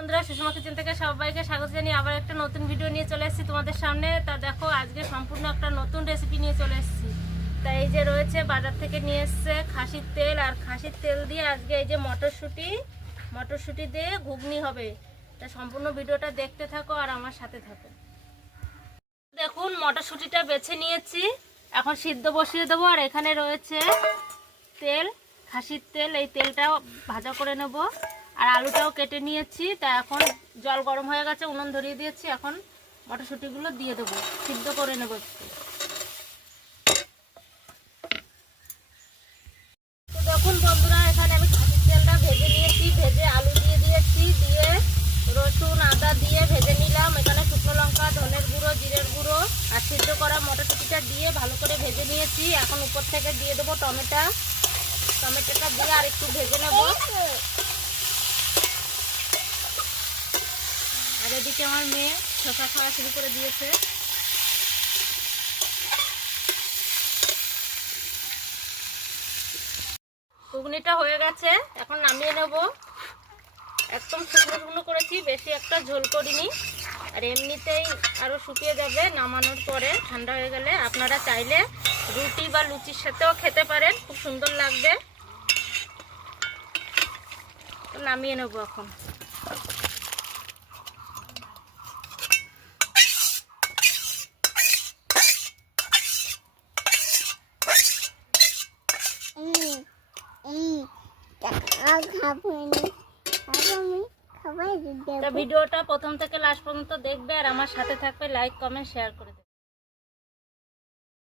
বন্ধুরা, সুষমা কিচেন থেকে সবাইকে স্বাগত জানিয়ে আবার একটা নতুন ভিডিও নিয়ে চলে এসেছি তোমাদের সামনে। তা দেখো, আজকে সম্পূর্ণ একটা নতুন রেসিপি নিয়ে চলে এসেছি। তা এই যে রয়েছে, বাজার থেকে নিয়ে এসছে খাসির তেল। আর খাসির তেল দিয়ে আজকে এই যে মটরশুঁটি মটরশুঁটি দিয়ে ঘুগনি হবে। তা সম্পূর্ণ ভিডিওটা দেখতে থাকো আর আমার সাথে থাকো। দেখুন, মটরশুঁটিটা বেছে নিয়েছি। এখন সিদ্ধ বসিয়ে দেবো। আর এখানে রয়েছে তেল, খাসির তেল। এই তেলটা ভাজা করে নেব। আর আলুটাও কেটে নিয়েছি, তা এখন জল গরম হয়ে গেছে, উনুন ধরিয়ে দিয়েছি, এখন মটরশুঁটিগুলো দিয়ে দেবো, সিদ্ধ করে নেব একটু। বন্ধুরা, এখানে আমি তেলটা ভেজে নিয়েছি, ভেজে আলু দিয়ে দিয়েছি, দিয়ে রসুন, আদা দিয়ে ভেজে নিলাম। এখানে শুকনো লঙ্কা, ধনের গুঁড়ো, জিরের গুঁড়ো আর সিদ্ধ করা মটরশুঁটিটা দিয়ে ভালো করে ভেজে নিয়েছি। এখন উপর থেকে দিয়ে দেবো টমেটো। টমেটোটা দিয়ে আর একটু ভেজে নেব। এদিকে আমার মেয়ে শসা খাওয়া শুরু করে দিয়েছে। ঘুগনিটা হয়ে গেছে, এখন নামিয়ে নেব। একদম শুকনো শুকনো করেছি, বেশি একটা ঝোল করিনি। আর এমনিতেই আরও শুকিয়ে যাবে নামানোর পরে, ঠান্ডা হয়ে গেলে। আপনারা চাইলে রুটি বা লুচির সাথেও খেতে পারেন, খুব সুন্দর লাগবে। নামিয়ে নেব এখন তা ভিডিওটা প্রথম থেকে লাস্ট পর্যন্ত দেখবে আর আমার সাথে থাকবে লাইক কমেন্ট শেয়ার করে